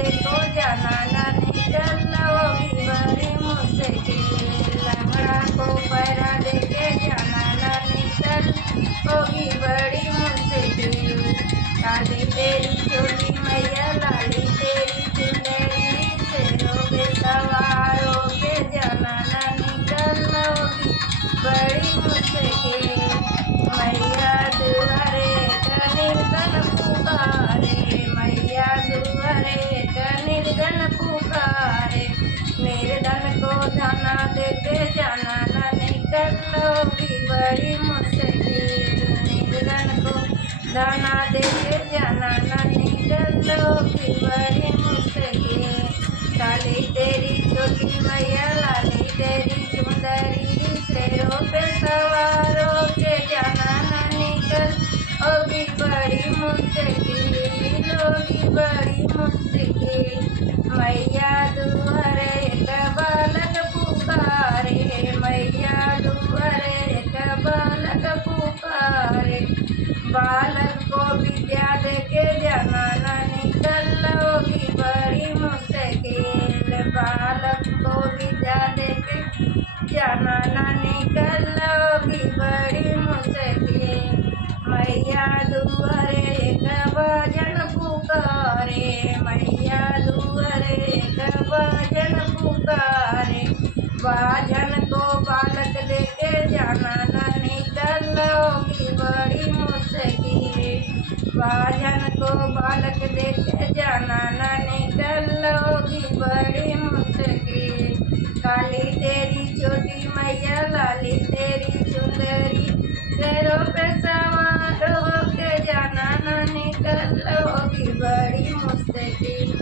देखो जाना ना निकल होगी बड़ी मुश्किल। लंगड़ा को पैरा देके जाना ना निकल होगी बड़ी मुश्किल। काली तेरी चोली मैया लाली तेरी चुनरी, शेरों पे सवार होके जाना ना निकल होगी बड़ी मुश्किल। मैया दुआरे का निर्धन पुकारे, मैया दुआरे का निर्धन पुकारे। निर्धन को दाना देके जाना ना निकल होगी बड़ी मुश्किल। निर्धन को दाना देके जाना ना निकल होगी बड़ी मुश्किल। काली तेरी चोटी मैया लाली तेरी चुंदरी, शेरों पे सवार होके जाना ना निकल होगी बड़ी मुश्किल, होगी बड़ी मुश्किल। मैया दुआरे का बालक पुकारे, मैया दुआरे का बालक पुकारे। बालक को विद्या देके जाना ना निकल होगी बड़ी मुश्किल। बालक को विद्या देके जाना ना निकल होगी बड़ी मुश्किल। मैया दुआरे का भजन पुकारे, मैया दुआरे का भजन पुकारे। बाजन को बालक देके जाना ना निकल होगी बड़ी मुश्किल। बाजन को बालक देके जाना ना निकल होगी बड़ी मुश्किल। काली तेरी चोटी मैया लाली तेरी चुंदरी, शेरों पे सवार होके जाना ना निकल होगी बड़ी मुश्किल।